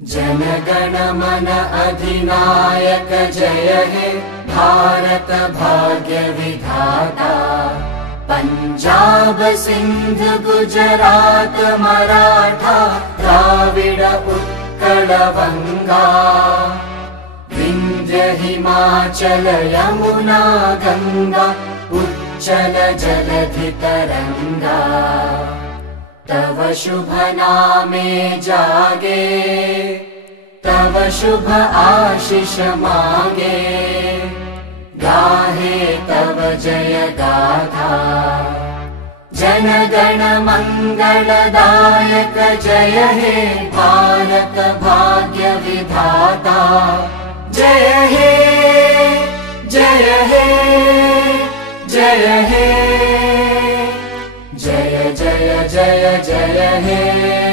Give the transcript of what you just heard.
जनगण मन अधिनायक जय हे भारत भाग्य विधाता। पंजाब सिंध गुजरात मराठा द्राविड उत्कल वंगा। विंध्य हिमाचल यमुना गंगा उच्चल जलधि तरंगा। तव शुभ नामे जागे तव शुभ आशीष मागे। गाहे तव जय गाथा जनगण मंगलदायक जय हे भारत भाग्य विधाता। जय हे जय हे जय हे जय जय जय जय हे।